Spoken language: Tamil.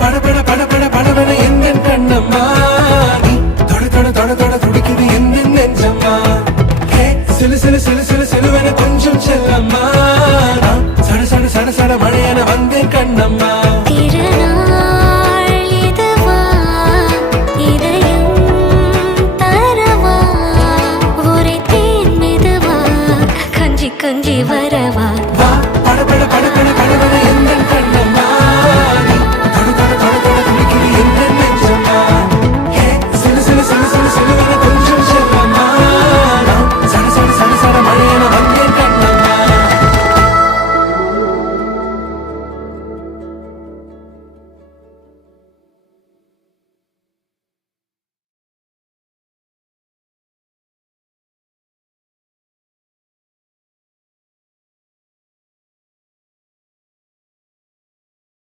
படபட படபட படபட எந்த கண்ணம்மா நீ தொட தொட தொட தொட துடிக்குது எந்த நெஞ்சம்மா சிலு சிலு சிலு சிலு சிலுவென கொஞ்சம் செல்லம்மா சட சட சட சட மழையென வந்தேன் கண்ணம்மா